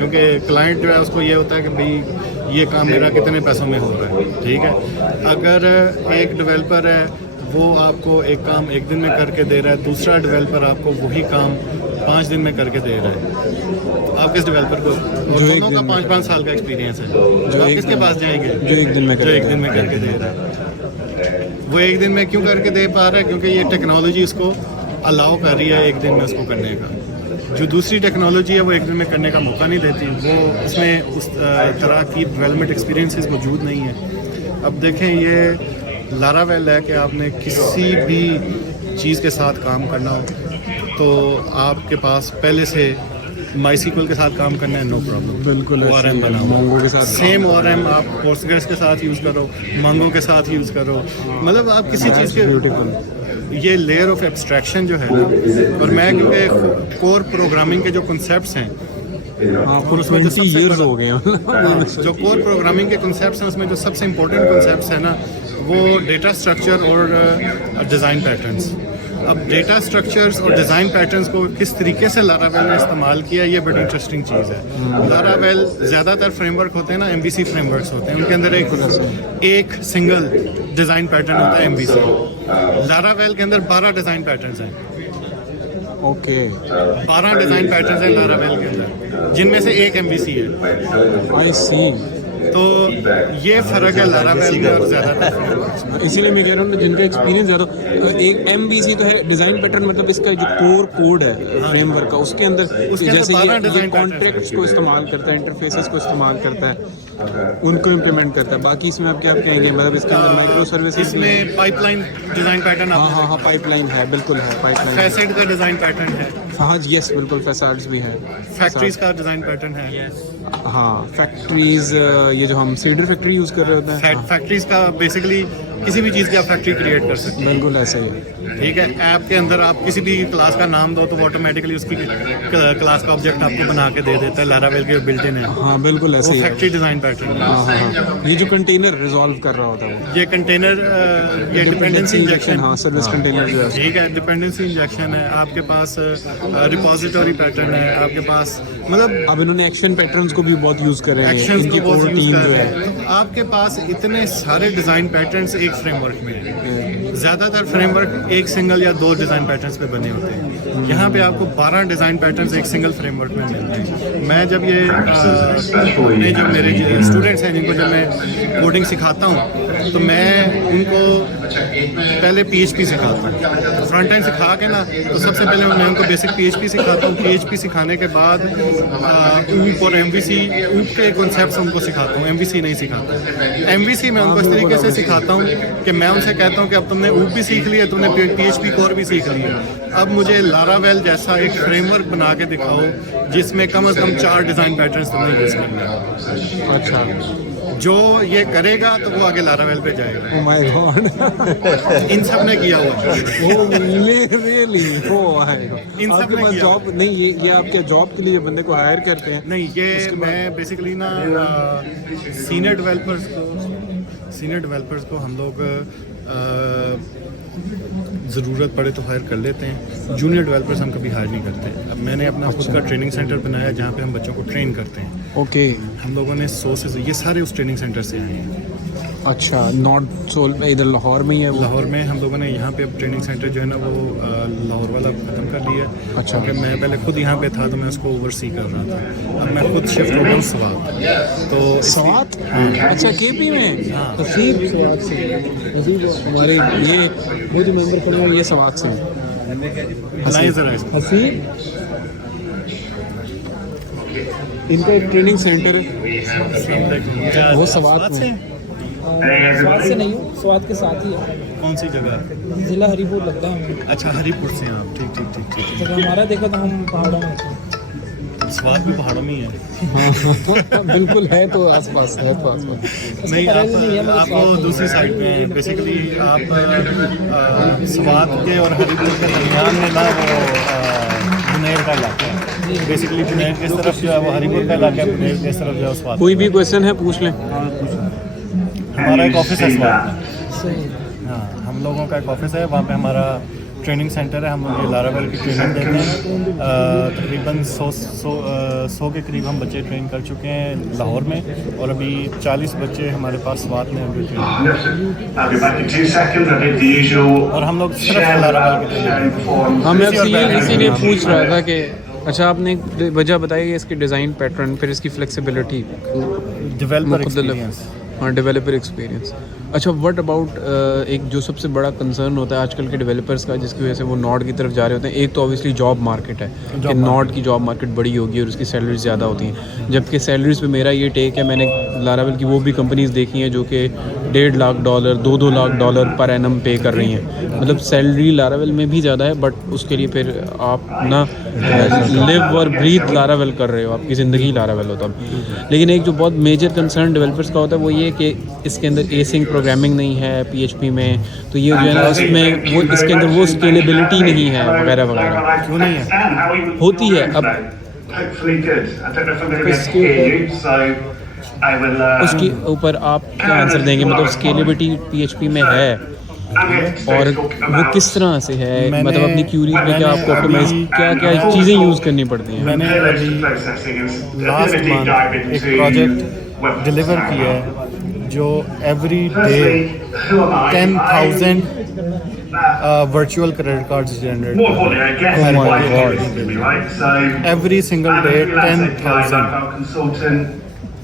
کیونکہ کلائنٹ جو ہے اس کو یہ ہوتا ہے کہ بھئی یہ کام میرا کتنے پیسوں میں ہو رہا ہے. ٹھیک ہے, اگر ایک ڈیولپر ہے وہ آپ کو ایک کام ایک دن میں کر کے دے رہا ہے, دوسرا ڈیولپر آپ کو وہی کام 5 دن میں کر کے دے رہا ہے, آپ کس ڈیولپر کو, اور دونوں کا 5-5 سال کا ایکسپیرینس ہے, آپ کس کے پاس جائیں گے جو ایک دن میں کر کے دے رہا ہے. وہ ایک دن میں کیوں کر کے دے پا رہا ہے؟ کیونکہ یہ ٹیکنالوجی اس کو الاؤ کر رہی ہے ایک دن میں اس کو کرنے کا. جو دوسری ٹیکنالوجی ہے وہ ایک دن میں کرنے کا موقع نہیں دیتی, وہ اس میں اس طرح کی ڈیولپمنٹ ایکسپیرینسز موجود نہیں ہے. اب دیکھیں یہ لارا ویل ہے کہ آپ نے کسی بھی چیز کے ساتھ کام کرنا ہو تو آپ کے پاس پہلے سے مائی سیکول کے ساتھ کام کرنا ہے, نو پرابلم. بالکل او آر ایم بنا ہوا سیم او آر ایم آپ پوسٹگریس کے ساتھ یوز کرو, مانگو کے ساتھ یوز کرو, مطلب آپ کسی چیز کے یہ لیئر آف ایبسٹریکشن جو ہے نا. اور میں کیونکہ کور پروگرامنگ کے جو کنسیپٹس ہیں اس میں جو سب سے ہو گئے جو کور پروگرامنگ کے کنسیپٹس ہیں اس میں جو سب سے امپورٹنٹ کنسیپٹس ہیں نا وہ ڈیٹا اسٹرکچر اور ڈیزائن پیٹرنس. اب ڈیٹا اسٹرکچرز اور ڈیزائن پیٹرنس کو کس طریقے سے لارا ویل نے استعمال کیا, یہ بڑی انٹرسٹنگ چیز ہے. لارا ویل زیادہ تر فریم ورک ہوتے ہیں نا, ایم وی سی فریم ورکس ہوتے ہیں, ان کے اندر ایک سنگل ڈیزائن پیٹرن ہوتا ہے ایم وی سی. لارا ویل کے اندر 12 ڈیزائن پیٹرنس ہیں. اوکے 12 ڈیزائن پیٹرنس ہیں لارا ویل کے اندر, جن میں سے ایک ایم وی سی ہے. آئی سی. تو یہ فرق ہے لارا ویل میں اور زیادہ تر. اسی لیے میں کہہ رہا ہوں جن کا ایکسپیرینس زیادہ, ایک ایم بی سی تو ہے ڈیزائن پیٹرن, مطلب اس کا جو کور کوڈ ہے فریم ورک کا, اس کے اندر جیسے یہ کانٹریکٹس کو استعمال کرتا ہے, انٹرفیسز کو استعمال کرتا ہے, ان کو امپلیمنٹ کرتا ہے. باقی اس میں آپ کیا کہیں گے, مطلب اس کے اندر مائکرو سروسز, اس میں پائپ لائن ڈیزائن پیٹرن. ہاں پائپ لائن ہے, بالکل ہے پائپ لائن. فیسڈ کا ڈیزائن پیٹرن ہے. ہاں یس بالکل, فیساڈز بھی ہے. فیکٹریز کا ڈیزائن پیٹرن ہے. ہاں فیکٹریز, یہ جو ہم سیڈر فیکٹری یوز کر رہے ہوتے ہیں, فیکٹریز کا بیسیکلی کسی بھی چیز کی آپ فیکٹری کریٹ کر سکتے ہیں. بالکل ایسا ہی ہے. ٹھیک ہے, ایپ کے اندر آپ کسی بھی کلاس کا نام دو تو وہ آٹومیٹکلی اس کی کلاس کا آبجیکٹ آپ کو بنا کے دے دیتا ہے. لارا ویل کے بلٹ ان ہے. ہاں بالکل ایسا ہی ہے. Factory design pattern. ہاں یہ جو کنٹینر ریزالو کر رہا ہوتا ہے, یہ کنٹینر, یہ ڈپینڈنسی انجیکشن. ہاں سروس کنٹینر جو ہے, ٹھیک ہے, ڈپینڈنسی انجیکشن ہے. آپ کے پاس ریپوزیٹری پیٹرن ہے, آپ کے پاس مطلب اب انہوں نے ایکشن پیٹرنز کو بھی بہت یوز کرے ہیں, ایکشنز ان کی کو بہت کور یوز ٹیم کر جو رہے ہے. ہیں. آپ کے پاس اتنے سارے ڈیزائن پیٹرنس ایک فریم ورک میں ہیں. زیادہ تر فریم ورک ایک سنگل یا 2 ڈیزائن پیٹرنس پہ بنے ہوتے ہیں. یہاں پہ آپ کو 12 ڈیزائن پیٹرنس ایک سنگل فریم ورک میں ملتے ہیں. میں جب یہ جو میرے اسٹوڈنٹس ہیں جن کو جب میں کوڈنگ سکھاتا ہوں تو میں ان کو پہلے پی ایچ پی سکھاتا ہوں. فرنٹ اینڈ سکھا کے نا تو سب سے پہلے میں ان کو بیسک پی ایچ پی سکھاتا ہوں. پی ایچ پی سکھانے کے بعد اوپ اور ایم وی سی, اوپ کے کنسیپٹس ان کو سکھاتا ہوں, ایم وی سی نہیں سکھاتا. ایم وی سی میں ان کو اس طریقے سے سکھاتا ہوں کہ میں ان سے کہتا ہوں کہ اب تم نے اوپ بھی سیکھ لیا, تم نے پی ایچ پی کور بھی سیکھ لیا, اب مجھے لارا ویل جیسا ایک فریم ورک بنا کے دکھاؤ جس میں کم از کم 4 ڈیزائن پیٹرنس تم نے یوز کرنا. اچھا جو یہ کرے گا تو وہ آگے لارا ویل پہ جائے گا. او مائی گاڈ, ان سب نے کیا ہوا ریئلی آپ کے پاس جاب نہیں, یہ آپ کے جاب کے لیے بندے کو ہائر کرتے ہیں؟ نہیں, یہ میں بیسیکلی نا سینئر ڈیولپرز کو ہم لوگ ضرورت پڑے تو ہائر کر لیتے ہیں. جونیئر ڈیولپرز ہم کبھی ہائر نہیں کرتے. اب میں نے اپنا خود کا ٹریننگ سینٹر بنایا جہاں پہ ہم بچوں کو ٹرین کرتے ہیں. اوکے, ہم لوگوں نے سورسز, یہ سارے اس ٹریننگ سینٹر سے آئے ہیں. اچھا, نارتھ سول ادھر لاہور میں ہی ہے؟ لاہور میں ہم لوگوں نے یہاں پہ اب ٹریننگ سینٹر جو ہے نا وہ لاہور والا ختم کر لیا. اچھا, کیونکہ میں پہلے خود یہاں پہ تھا تو میں اس کو اوور سی کر رہا تھا. اب میں خود شفٹ ہو گیا ہوں سوات. تو سوات, اچھا کے پی میں. حسیب سوات سے, حسیب ہمارے یہ وہ جو ممبر کھڑے ہیں یہ سوات سے حسیب. ان کا ایک ٹریننگ سینٹر ہے وہ سوات میں. سوات سے نہیں ہوں, سوات کے ساتھ ہی ہے. کون سی جگہ؟ ضلع ہری پور لگتا ہے ہمیں. اچھا, ہری پور سے آپ. ٹھیک ٹھیک ٹھیک ٹھیک. جب ہمارا دیکھا تو ہم پہاڑوں میں تھے. سوات بھی پہاڑوں میں ہی ہے. بالکل ہے, تو آس پاس ہے, تو آس پاس نہیں. آپ وہ دوسری سائڈ پہ ہیں بیسیکلی. آپ سوات کے اور ہری پور کے درمیان میں نا وہ بنیر کا علاقہ ہے. بیسیکلی بنیر کی طرف جو ہے وہ ہری پور کا علاقہ ہے, بنیر کی طرف جو ہے سوات. کوئی بھی کویشچن ہے پوچھ لیں. ہمارا ایک آفس ہے سوات میں. ہاں, ہم لوگوں کا ایک آفس ہے, وہاں پہ ہمارا ٹریننگ سینٹر ہے, ہم یہ لاراویل کی ٹریننگ دیتے ہیں. تقریباً 100 کے قریب ہم بچے ٹرین کر چکے ہیں لاہور میں, اور ابھی 40 بچے ہمارے پاس سوات میں ابھی اور ہم لوگ صرف لاراویل کے ٹریننگ. ہاں, میں آپ سے یہ اسی لیے پوچھ رہا تھا کہ اچھا آپ نے ایک وجہ بتائی کہ اس کی ڈیزائن پیٹرن, پھر اس کی فلیکسیبلٹی, ڈیولپر ایکسپیرینس. ہاں, ڈیولپر ایکسپیرینس. اچھا, وٹ اباؤٹ ایک جو سب سے بڑا کنسرن ہوتا ہے آج کل کے ڈیولپرس کا, جس کی وجہ سے وہ ناٹ کی طرف جا رہے ہوتے ہیں, ایک تو اوبیسلی جاب مارکیٹ ہے کہ ناٹ کی جاب مارکیٹ بڑی ہوگی اور اس کی سیلریز زیادہ ہوتی ہیں, جبکہ سیلریز پہ میرا یہ ٹیک ہے, میں نے لاراویل کی وہ بھی کمپنیز دیکھی ہیں جو کہ $1.5 لاکھ $2 لاکھ پر اینم پے کر رہی ہیں. مطلب سیلری لاراویل میں بھی زیادہ ہے, بٹ اس کے لیے پھر آپ نا لیو اور بریتھ لاراویل کر رہے ہو, آپ کی زندگی لاراویل ہوتا ہے. لیکن ایک جو بہت میجر کنسرن ڈیولپرس کا ہوتا ہے وہ یہ کہ اس کے اندر ایسنگ پروگرامنگ نہیں ہے PHP میں, تو یہ جو ہے نا اس میں وہ اس کے اندر وہ اسکیلیبلٹی نہیں ہے وغیرہ وغیرہ. کیوں نہیں ہے؟ ہوتی ہے. اب اس کے اوپر آپ کیا آنسر دیں گے, مطلب اسکیلیبلٹی PHP میں ہے اور وہ کس طرح سے ہے, مطلب اپنی کیوریز میں کیا آپ کو آپٹیمائز کیا کیا چیزیں یوز کرنی پڑتی ہیں؟ میں نے ابھی لاسٹ منتھ ایک پروجیکٹ ڈلیور کیا ہے جو every day 10,000 virtual credit cards generate every single day 10,000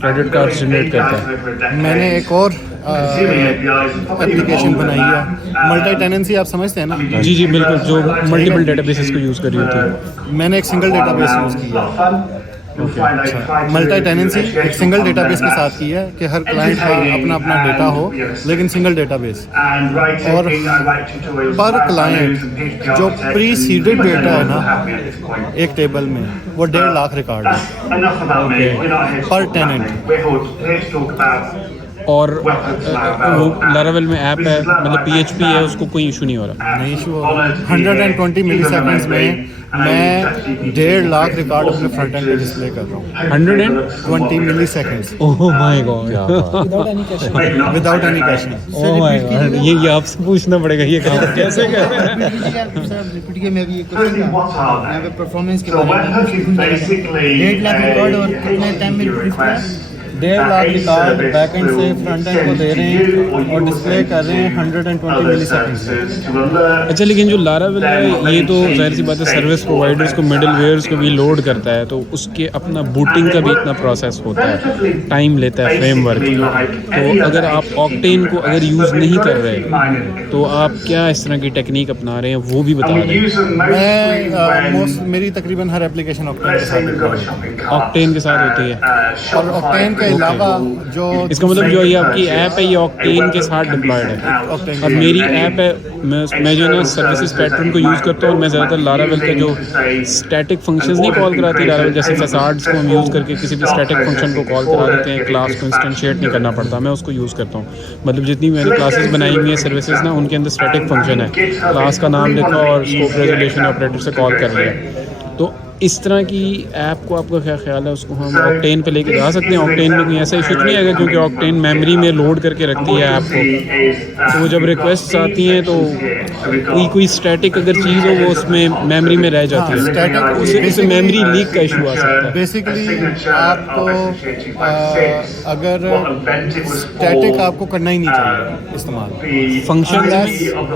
credit card generate کرتا ہے. میں نے ایک اور اپلیکیشن بنائی ہے, ملٹی ٹیننسی آپ سمجھتے ہیں نا؟ جی جی بالکل, جو ملٹیپل ڈیٹا بیسز کو یوز کر رہی ہوتی ہے. میں نے ایک سنگل ڈیٹا بیس یوز کیا ہے. ملٹی ٹیننسی ایک سنگل ڈیٹا بیس کے ساتھ کی ہے کہ ہر کلائنٹ کا اپنا اپنا ڈیٹا ہو, لیکن سنگل ڈیٹا بیس, اور پر کلائنٹ جو پری سیڈڈ ڈیٹا ہے نا ایک ٹیبل میں وہ 1.5 لاکھ ریکارڈ ہے پر ٹیننٹ. اور وہ لاراویل میں ایپ ہے, مطلب PHP ہے, اس کو کوئی ایشو نہیں ہو رہا؟ نہیں ایشو ہو رہا. 120 ملی سیکنڈز میں 1.5 لاکھ ریکارڈ اپنے فرنٹ اینڈ پہ ڈسپلے کر رہا ہوں. 120 ملی سیکنڈز. اوہ مائی گاڈ, وداؤٹ اینی کیشنگ. اوہ مائی گاڈ, یہ آپ سے پوچھنا پڑے گا یہ کام کیسے کر رہے ہیں. میں بھی یہاں پہ پرفارمنس کے بارے میں 1.5 لاکھ ریکارڈ اور کتنے ٹائم میں ریلیز کیا؟ 1.5 لاکھ ریکارڈ بیک اینڈ سے فرنٹ اینڈ کو دے رہے ہیں اور ڈسپلے کر رہے ہیں 120 ملی سیکنڈز میں. اچھا, لیکن جو لاراویل ہے یہ تو ظاہر سی بات ہے سروس پرووائڈرس کو, مڈل ویئرس کو بھی لوڈ کرتا ہے, تو اس کے اپنا بوٹنگ کا بھی اتنا پروسیس ہوتا ہے, ٹائم لیتا ہے فریم ورک. تو اگر آپ آکٹین کو اگر یوز نہیں کر رہے تو آپ کیا اس طرح کی ٹیکنیک اپنا رہے ہیں وہ بھی بتا دیں. میں میری تقریباً ہر اپلیکیشن آکٹین کے ساتھ ہوتی ہے, اور آکٹین کے علاوہ جو اس کا مطلب جو یہ آپ کی ایپ ہے یہ آکٹین کے ساتھ ڈپلائڈ ہے. اب میری ایپ ہے, میں جو ہے نا سروسز پیٹرن کو یوز کرتا ہوں, اور میں زیادہ تر لاراویل کا جو اسٹیٹک فنکشنز نہیں کال کراتی لاراویل, جیسے فیساڈس کو ہم یوز کر کے کسی بھی اسٹیٹک فنکشن کو کال کرا دیتے ہیں, کلاس کو انسٹنشیٹ نہیں کرنا پڑتا, میں اس کو یوز کرتا ہوں. مطلب جتنی میں نے کلاسز بنائی ہوئی ہیں سروسز نا, ان کے اندر اسٹیٹک فنکشن ہے, کلاس کا نام لکھا اور اسکوپ ریزولوشن آپریٹر سے کال کر لیا. تو اس طرح کی ایپ کو آپ کا کیا خیال ہے, اس کو ہم آکٹین پہ لے کے جا سکتے ہیں؟ آکٹین میں کوئی ایسا ایشو نہیں آئے گا کیونکہ آکٹین میموری میں لوڈ کر کے رکھتی ہے ایپ کو, تو وہ جب ریکویسٹ آتی ہیں تو کوئی اسٹیٹک اگر چیز ہو وہ اس میں میموری میں رہ جاتی ہے, اس سے میموری لیک کا ایشو آ سکتا ہے. بیسیکلی آپ کو اگر اسٹیٹک آپ کو کرنا ہی نہیں چاہیے استعمال فنکشن,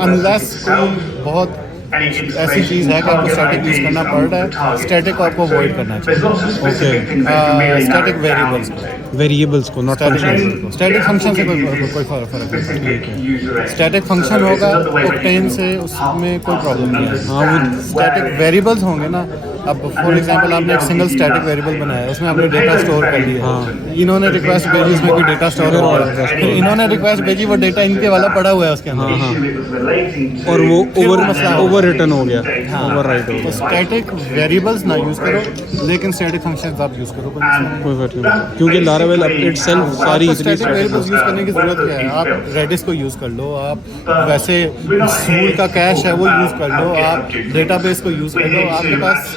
انلیس کوئی بہت ایسی چیز ہے کہ آپ کو اسٹیٹک یوز کرنا پڑ رہا ہے, اسٹیٹک آپ کو اوائڈ کرنا چاہیے. اسٹیٹک ویریبلس کو ناٹ فنکشن. اسٹیٹک فنکشن سے کوئی فرق نہیں. اسٹیٹک فنکشن ہوگا آکٹین سے, اس میں کوئی پرابلم نہیں ہے. ہاں, وہ اسٹیٹک ویریبلس ہوں گے نا. اب فار ایگزامپل آپ نے ایک سنگل اسٹیٹک ویریبل بنایا, اس میں آپ نے ڈیٹا اسٹور کر لیا, انہوں نے ریکویسٹ بھیجی, اس میں کوئی ڈیٹا اسٹور ہو رہا ہے, پھر انہوں نے ریکویسٹ بھیجی, وہ ڈیٹا ان کے والا پڑا ہوا ہے اس کے اندر, اور وہ اوور ریٹرن ہو گیا, اوور رائٹ ہو گیا. اسٹیٹک ویریبلس نہ یوز کرو, لیکن اسٹیٹک فنکشنز آپ یوز کرو. کوئی فرق نہیں, کیونکہ لاراویل اٹ سیلف ساری اسٹیٹک ویریبلس یوز کرنے کی ضرورت کیا ہے؟ آپ ریڈس کو یوز کر لو, آپ ویسے سول کا کیش ہے وہ یوز کر لو, آپ ڈیٹا بیس کو یوز کر لو. آپ کے پاس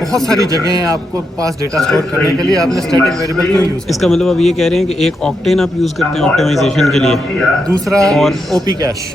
بہت ساری جگہیں ہیں آپ کو پاس ڈیٹا اسٹور کرنے کے لیے, آپ نے اسٹیٹک ویریبل کیوں یوز؟ اس کا مطلب آپ یہ کہہ رہے ہیں کہ ایک آکٹین آپ یوز کرتے ہیں آپٹیمائزیشن کے لیے, دوسرا اور او پی cash.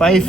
5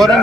ORM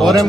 ORM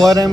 ORM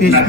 PHP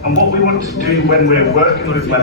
And what we want to do when we're working with web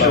sure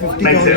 50,000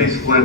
this would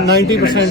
90%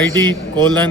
ID:1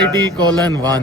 ID:1,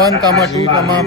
1, 2,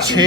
6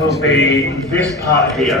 will be this part here.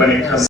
When it comes